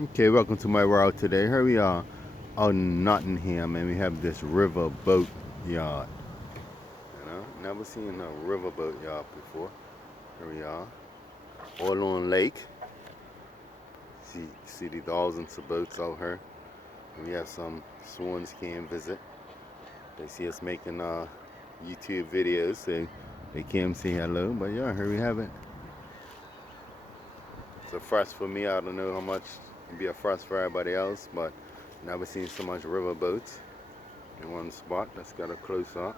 Okay, welcome to my world today. Here we are on Nottingham, and we have this river boat yard. Never seen a river boat yard before. Here we are, all on lake. See the thousands of boats out here. And we have some swans came visit. They see us making YouTube videos, so they came say hello. But yeah, here we have it. It's a first for me. I don't know how much it'd be a first for everybody else, but never seen so much river boats in one spot. Let's get a close up.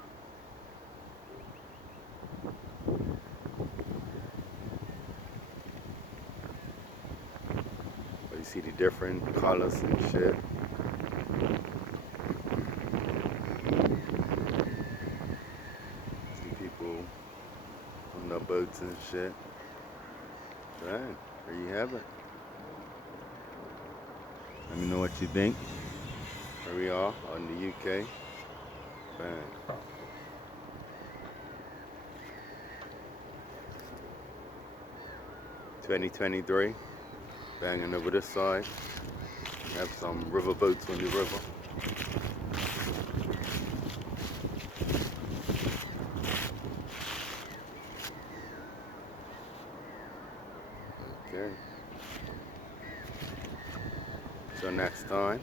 But you see the different colors and shit. See people on the boats and shit. Dang, there you have it. Let me know what you think. Here we are on the UK. Bang. 2023. Banging over this side. We have some river boats on the river. Okay. Till next time.